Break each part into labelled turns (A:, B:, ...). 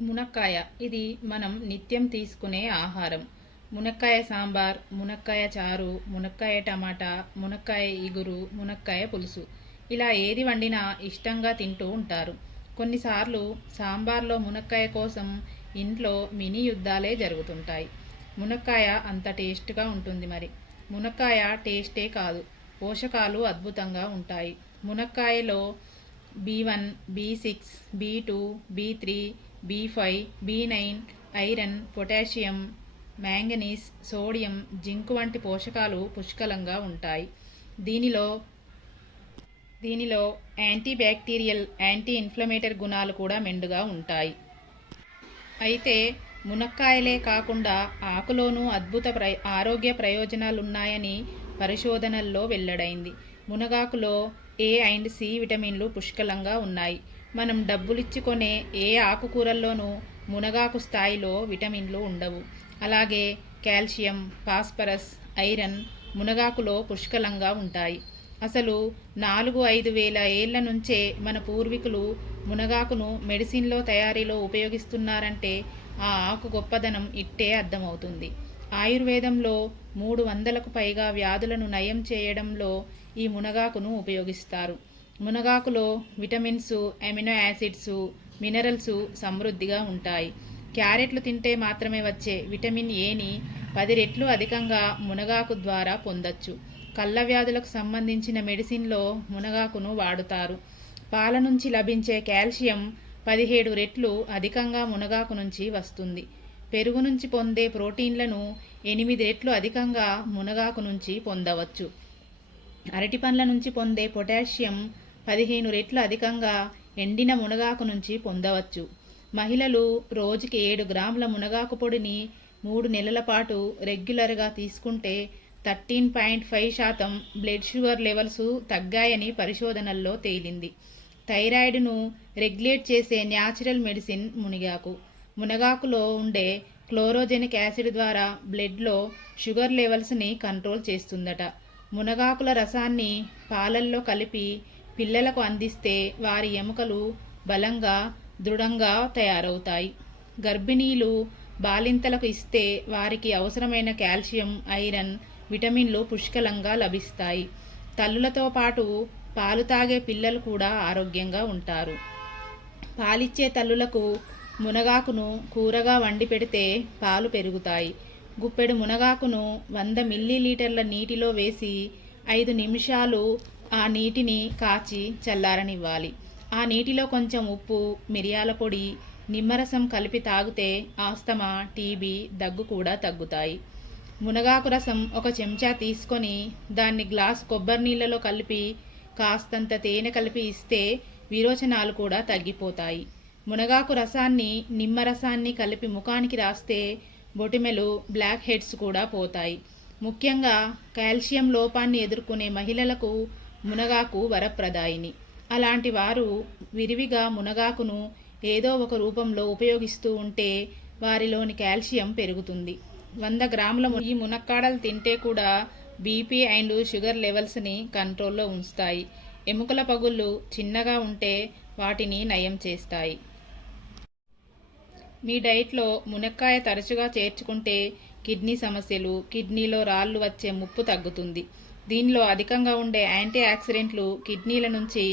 A: మునక్కాయ. ఇది మనం నిత్యం తీసుకునే ఆహారం. మునక్కాయ సాంబార్ మునక్కాయ చారు మునక్కాయ టమాటా మునక్కాయ ఇగురు మునక్కాయ పులుసు. ఇలా ఏది వండినా ఇష్టంగా తింటూ ఉంటారు. కొన్నిసార్లు సాంబార్లో మునక్కాయ కోసం ఇంట్లో మినీ యుద్ధాలే జరుగుతుంటాయి. మునక్కాయ అంత టేస్ట్గా ఉంటుంది మరి. మునక్కాయ టేస్టే కాదు పోషకాలు అద్భుతంగా ఉంటాయి. మునక్కాయలో B one B six B two B three B five B nine iron potassium manganese sodium zinc వంటి పోషకాలు పుష్కలంగా ఉంటాయి. దీనిలో దీనిలో యాంటీ బ్యాక్టీరియల్ యాంటీ ఇన్ఫ్లమేటరీ గుణాలు కూడా మెండుగా ఉంటాయి. అయితే మునక్కాయలే కాకుండా ఆకులోనూ అద్భుత ప్ర ఆరోగ్య ప్రయోజనాలున్నాయని పరిశోధనల్లో వెల్లడైంది. మునగాకులో ఏ అండ్ సి విటమిన్లు పుష్కలంగా ఉన్నాయి. మనం డబ్బులిచ్చుకొనే ఏ ఆకుకూరల్లోనూ మునగాకు స్థాయిలో విటమిన్లు ఉండవు. అలాగే కాల్షియం ఫాస్ఫరస్ ఐరన్ మునగాకులో పుష్కలంగా ఉంటాయి. అసలు నాలుగు ఐదు వేల ఏళ్ళ నుంచే మన పూర్వీకులు మునగాకును మెడిసిన్లో తయారీలో ఉపయోగిస్తున్నారంటే ఆ ఆకు గొప్పదనం ఇట్టే అర్థమవుతుంది. ఆయుర్వేదంలో మూడు వందలకు పైగా వ్యాధులను నయం చేయడంలో ఈ మునగాకును ఉపయోగిస్తారు. మునగాకులో విటమిన్స్ అమినో యాసిడ్స్ మినరల్స్ సమృద్ధిగా ఉంటాయి. క్యారెట్లు తింటే మాత్రమే వచ్చే విటమిన్ ఏని పది రెట్లు అధికంగా మునగాకు ద్వారా పొందొచ్చు. కళ్ళ వ్యాధులకు సంబంధించిన మెడిసిన్లో మునగాకును వాడుతారు. పాల నుంచి లభించే కాల్షియం పదిహేడు రెట్లు అధికంగా మునగాకు నుంచి వస్తుంది. పెరుగు నుంచి పొందే ప్రోటీన్లను ఎనిమిది రెట్లు అధికంగా మునగాకు నుంచి పొందవచ్చు. అరటి పండ్ల నుంచి పొందే పొటాషియం పదిహేను రెట్లు అధికంగా ఎండిన మునగాకు నుంచి పొందవచ్చు. మహిళలు రోజుకి ఏడు గ్రాముల మునగాకు పొడిని మూడు నెలల పాటు రెగ్యులర్గా తీసుకుంటే థర్టీన్ పాయింట్ ఫైవ్ శాతం బ్లడ్ షుగర్ లెవెల్స్ తగ్గాయని పరిశోధనల్లో తేలింది. థైరాయిడ్ను రెగ్యులేట్ చేసే న్యాచురల్ మెడిసిన్ మునిగాకు. మునగాకులో ఉండే క్లోరోజెనిక్ యాసిడ్ ద్వారా బ్లడ్లో షుగర్ లెవెల్స్ని కంట్రోల్ చేస్తుందట. మునగాకుల రసాన్ని పాలల్లో కలిపి పిల్లలకు అందిస్తే వారి ఎముకలు బలంగా దృఢంగా తయారవుతాయి. గర్భిణీలు బాలింతలకు ఇస్తే వారికి అవసరమైన కాల్షియం ఐరన్ విటమిన్లు పుష్కలంగా లభిస్తాయి. తల్లులతో పాటు పాలు తాగే పిల్లలు కూడా ఆరోగ్యంగా ఉంటారు. పాలిచ్చే తల్లులకు మునగాకును కూరగా వండి పెడితే పాలు పెరుగుతాయి. గుప్పెడు మునగాకును వంద మిల్లీలీటర్ల నీటిలో వేసి ఐదు నిమిషాలు ఆ నీటిని కాచి చల్లారనివ్వాలి. ఆ నీటిలో కొంచెం ఉప్పు మిరియాల పొడి నిమ్మరసం కలిపి తాగితే ఆస్తమా టీబీ దగ్గు కూడా తగ్గుతాయి. మునగాకు రసం ఒక చెంచా తీసుకొని దాన్ని గ్లాస్ కొబ్బరి నీళ్ళలో కలిపి కాస్తంత తేనె కలిపి ఇస్తే విరోచనాలు కూడా తగ్గిపోతాయి. మునగాకు రసాన్ని నిమ్మరసాన్ని కలిపి ముఖానికి రాస్తే బొటిమెలు బ్లాక్ హెడ్స్ కూడా పోతాయి. ముఖ్యంగా కాల్షియం లోపాన్ని ఎదుర్కొనే మహిళలకు మునగాకు వరప్రదాయిని. అలాంటి వారు విరివిగా మునగాకును ఏదో ఒక రూపంలో ఉపయోగిస్తూ ఉంటే వారిలోని కాల్షియం పెరుగుతుంది. వంద గ్రాముల ఈ మునక్కాడలు తింటే కూడా బీపీ అండ్ షుగర్ లెవెల్స్ని కంట్రోల్లో ఉంచుతాయి. ఎముకల పగుళ్ళు చిన్నగా ఉంటే వాటిని నయం చేస్తాయి. మీ డైట్లో మునక్కాయ తరచుగా చేర్చుకుంటే కిడ్నీ సమస్యలు కిడ్నీలో రాళ్ళు వచ్చే ముప్పు తగ్గుతుంది. దీనిలో అధికంగా ఉండే యాంటీ ఆక్సిడెంట్లు కిడ్నీల నుంచి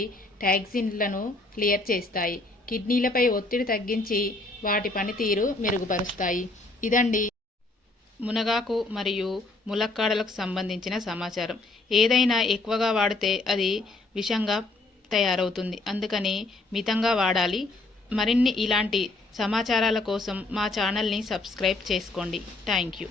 A: టాక్సిన్లను క్లియర్ చేస్తాయి. కిడ్నీలపై ఒత్తిడి తగ్గించి వాటి పనితీరు మెరుగుపరుస్తాయి. ఇదండి మునగాకు మరియు ములక్కాడలకు సంబంధించిన సమాచారం. ఏదైనా ఎక్కువగా వాడితే అది విషంగా తయారవుతుంది. అందుకని మితంగా వాడాలి. మరిన్ని ఇలాంటి సమాచారాల కోసం మా ఛానల్ని సబ్స్క్రైబ్ చేసుకోండి. Thank you.